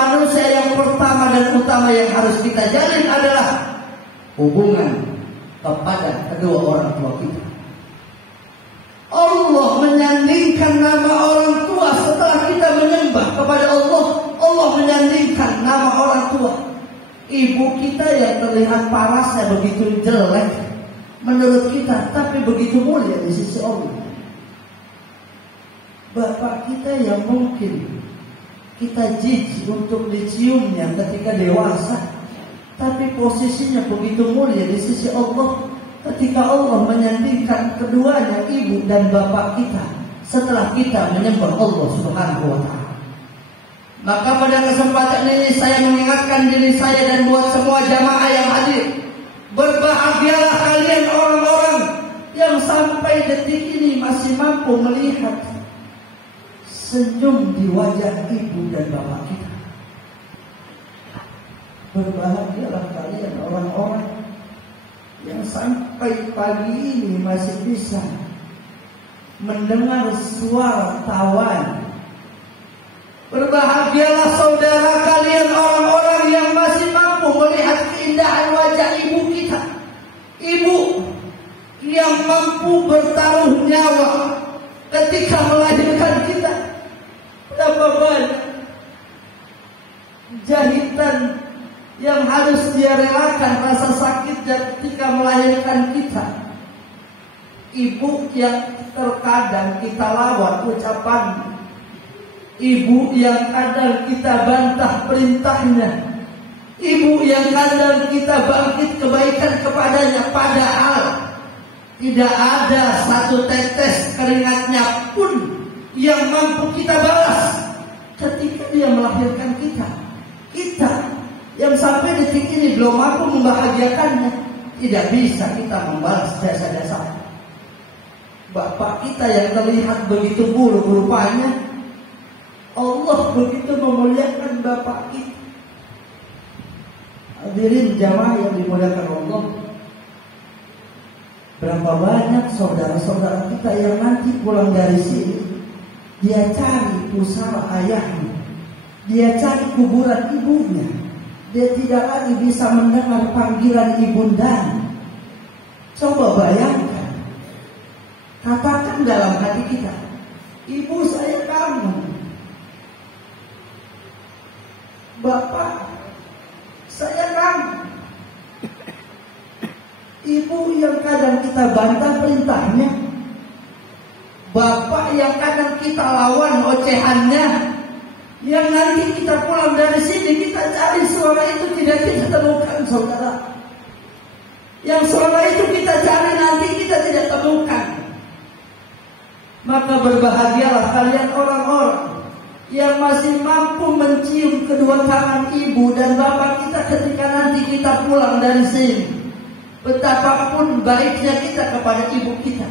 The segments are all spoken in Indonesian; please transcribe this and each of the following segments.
manusia yang pertama dan utama yang harus kita jalin adalah hubungan kepada kedua orang tua kita. Allah menyandingkan nama orang tua setelah kita menyembah kepada Allah. Allah menyandingkan nama orang tua. Ibu kita yang terlihat parasnya begitu jelek menurut kita, tapi begitu mulia di sisi Allah. Bapak kita yang mungkin kita jijik untuk diciumnya ketika dewasa, tapi posisinya begitu mulia di sisi Allah ketika Allah menyandingkan keduanya, ibu dan bapak kita, setelah kita menyembah Allah Subhanahu wa ta'ala. Maka pada kesempatan ini saya mengingatkan diri saya dan buat semua jamaah yang hadir, berbahagialah kalian orang-orang yang sampai detik ini masih mampu melihat senyum di wajah ibu dan bapak kita. Berbahagialah kalian orang-orang yang sampai pagi ini masih bisa mendengar suara tawa. Berbahagialah saudara kalian orang-orang yang masih mampu melihat keindahan wajah ibu kita. Ibu yang mampu bertaruh nyawa ketika melahirkan kita. Berapa banyak jahitan yang harus dia relakan, rasa sakit ketika melahirkan kita. Ibu yang terkadang kita lawan ucapan, ibu yang kadang kita bantah perintahnya, ibu yang kadang kita bangkit kebaikan kepadanya, padahal tidak ada satu tetes keringatnya pun yang mampu kita balas ketika dia melahirkan kita. Kita yang sampai detik ini belum mampu membahagiakannya, tidak bisa kita membalas jasa-jasa. Bapak kita yang terlihat begitu buruk rupanya, Allah begitu memuliakan bapak kita. Hadirin jamaah yang dimuliakan Allah, berapa banyak saudara-saudara kita yang nanti pulang dari sini, dia cari pusara ayahnya, dia cari kuburan ibunya, dia tidak lagi bisa mendengar panggilan ibundanya. Coba bayangkan, katakan dalam hati kita, ibu saya kangen, bapak saya kangen. Ibu yang kadang kita bantah perintahnya, bapak yang kadang kita lawan ocehannya, yang nanti kita pulang dari sini kita cari suara itu tidak kita temukan, saudara. Yang suara itu kita cari nanti kita tidak temukan. Maka berbahagialah kalian orang-orang yang masih mampu mencium kedua tangan ibu dan bapak kita ketika nanti kita pulang dari sini. Betapapun baiknya kita kepada ibu kita,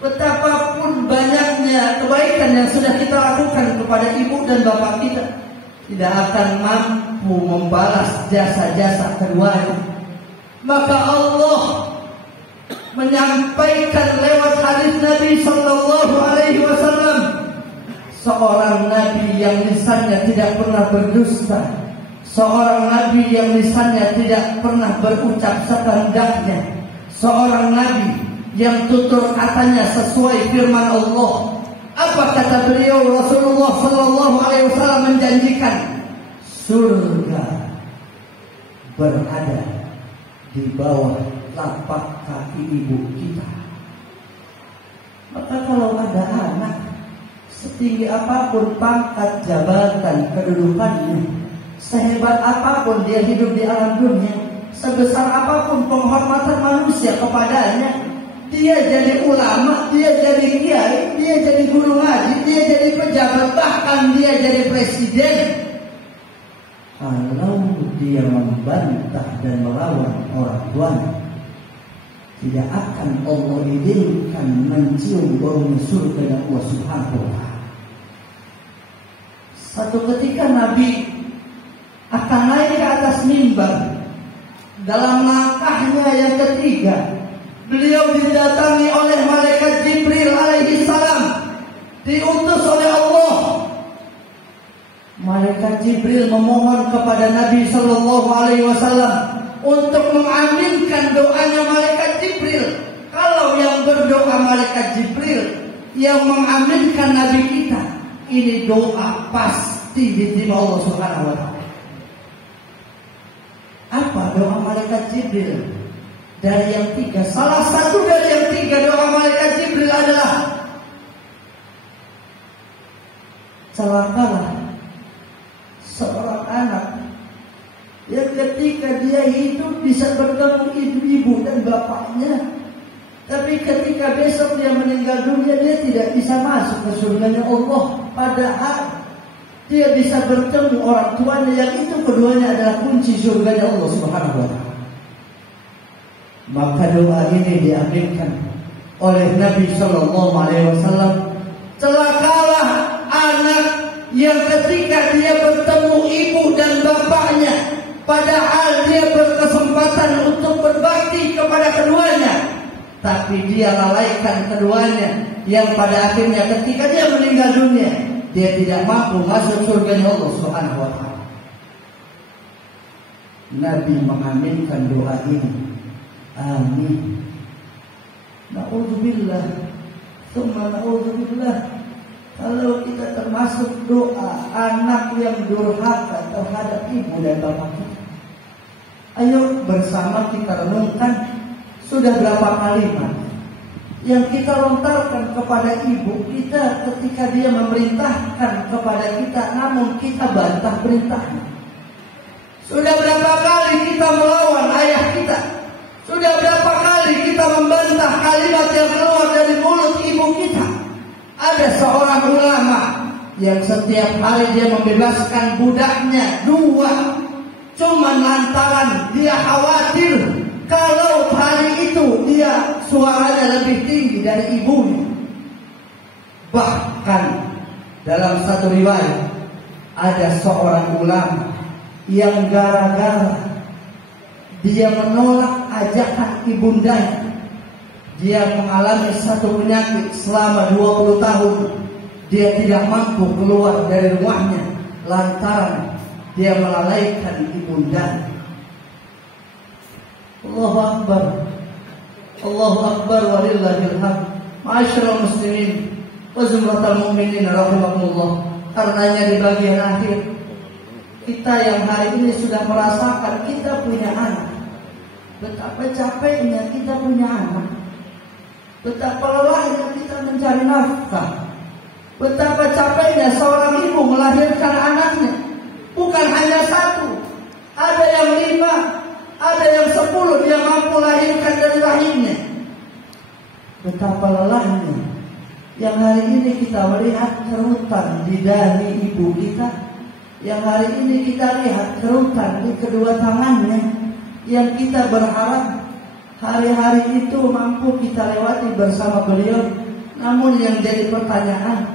betapapun banyaknya kebaikan yang sudah kita lakukan kepada ibu dan bapak kita, tidak akan mampu membalas jasa-jasa keduanya. Maka Allah menyampaikan lewat hadis Nabi Sallallahu Alaihi Wasallam, seorang Nabi yang lisannya tidak pernah berdusta, seorang Nabi yang lisannya tidak pernah berucap sekehendaknya, seorang Nabi yang tutur katanya sesuai firman Allah. Apa kata beliau? Rasulullah Sallallahu Alaihi Wasallam menjanjikan surga berada di bawah telapak kaki ibu kita. Maka kalau ada anak, setinggi apapun pangkat jabatan kedudukannya, sehebat apapun dia hidup di alam dunia, sebesar apapun penghormatan manusia kepadanya, dia jadi ulama, dia jadi kiai, dia jadi guru ngaji, dia jadi pejabat, bahkan dia jadi presiden, kalau dia membantah dan melawan orang tuanya, tidak akan Allah izinkan mencium baunya surga yang Allah Subhanahu wa ta'ala. Satu ketika Nabi akan naik ke atas mimbar. Dalam langkahnya yang ketiga, beliau didatangi oleh malaikat Jibril alaihi salam, diutus oleh Allah Malaikat Jibril memohon kepada Nabi Sallallahu Alaihi Wasallam untuk mengaminkan doanya malaikat Jibril. Kalau yang berdoa malaikat Jibril, yang mengaminkan Nabi kita, ini doa pasti diterima Allah Subhanahu Wa Taala. Apa doa malaikat Jibril? Dari yang tiga, salah satu dari yang tiga doa malaikat Jibril adalah celakalah seorang anak yang ketika dia hidup bisa bertemu ibu dan bapaknya, tapi ketika besok dia meninggal dunia dia tidak bisa masuk ke surganya Allah. Padahal dia bisa bertemu orang tuanya yang itu keduanya adalah kunci surganya Allah Subhanahu wa Ta'ala. Maka doa ini diaminkan oleh Nabi Sallallahu Alaihi Wasallam. Celakalah anak yang ketika dia bertemu ibu dan bapaknya, padahal dia berkesempatan untuk berbakti kepada keduanya, tapi dia lalaikan keduanya, yang pada akhirnya ketika dia meninggal dunia, dia tidak mampu masuk surga Allah Subhanahu wa Ta'ala. Nabi mengaminkan doa ini. Amin. Na'udzubillah, tsumma na'udzubillah. Kalau kita termasuk doa anak yang durhaka terhadap ibu dan bapak kita, ayo bersama kita renungkan sudah berapa kalimat yang kita lontarkan kepada ibu kita ketika dia memerintahkan kepada kita, namun kita bantah perintahnya. Sudah berapa kali kita melawan ayah kita? Sudah berapa kali kita membantah kalimat yang keluar dari mulut ibu kita? Ada seorang ulama yang setiap hari dia membebaskan budaknya dua, cuman lantaran dia khawatir kalau hari itu dia suaranya lebih tinggi dari ibunya. Bahkan dalam satu riwayat ada seorang ulama yang gara-gara dia menolak ajakan ibundanya, dia mengalami satu penyakit selama 20 tahun. Dia tidak mampu keluar dari rumahnya lantaran dia melalaikan ibundanya. Allahu Akbar, Allahu Akbar walillahil hamd. Ma'asyiral muslimin wa zumratal mu'minin rahimakumullah. Karenanya di bagian akhir, kita yang hari ini sudah merasakan kita punya anak, betapa capeknya kita punya anak, betapa lelahnya kita mencari nafkah, betapa capeknya seorang ibu melahirkan anaknya. Bukan hanya satu, ada yang 5, ada yang 10 dia mampu lahirkan dari rahimnya. Betapa lelahnya yang hari ini kita melihat kerutan di dahi ibu kita, yang hari ini kita lihat kerutan di kedua tangannya, yang kita berharap hari-hari itu mampu kita lewati bersama beliau. Namun yang jadi pertanyaan,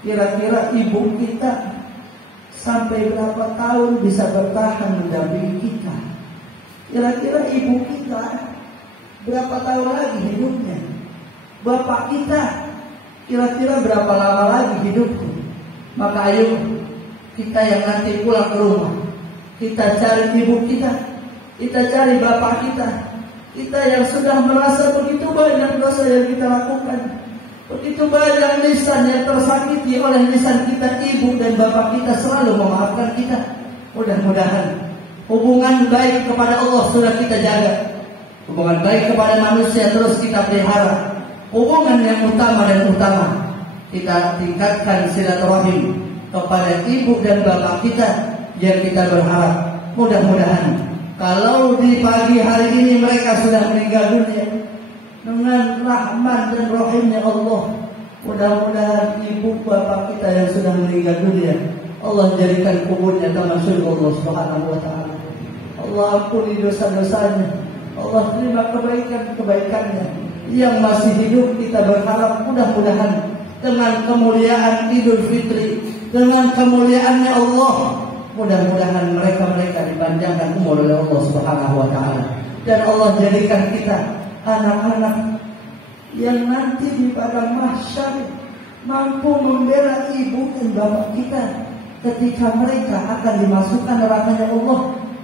kira-kira ibu kita sampai berapa tahun bisa bertahan mendampingi kita? Kira-kira ibu kita berapa tahun lagi hidupnya? Bapak kita kira-kira berapa lama lagi hidupnya? Maka ayo kita yang nanti pulang ke rumah, kita cari ibu kita, kita cari bapak kita, kita yang sudah merasa begitu banyak dosa yang kita lakukan, begitu banyak lisan yang tersakiti oleh lisan kita. Ibu dan bapak kita selalu memaafkan kita. Mudah-mudahan hubungan baik kepada Allah sudah kita jaga, hubungan baik kepada manusia terus kita pelihara. Hubungan yang utama dan utama kita tingkatkan silaturahim kepada ibu dan bapak kita, yang kita berharap mudah-mudahan kalau di pagi hari ini mereka sudah meninggal dunia, dengan rahman dan rahimnya Allah, mudah-mudahan ibu bapak kita yang sudah meninggal dunia, Allah jadikan kuburnya taman surga Allah Subhanahu wa Ta'ala. Allah ampuni dosa-dosanya, Allah terima kebaikan-kebaikannya. Yang masih hidup kita berharap mudah-mudahan dengan kemuliaan Idul Fitri, dengan kemuliaannya Allah, mudah-mudahan mereka dipanjangkan umur oleh Allah Subhanahu wa Ta'ala, dan Allah jadikan kita anak-anak yang nanti di padang mahsyar mampu membela ibu dan bapak kita, ketika mereka akan dimasukkan nerakanya Allah,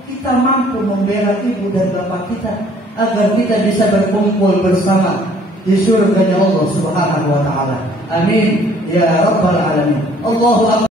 kita mampu membela ibu dan bapak kita agar kita bisa berkumpul bersama di surganya Allah Subhanahu wa taala. Amin ya rabbal alamin. Allahu akbar.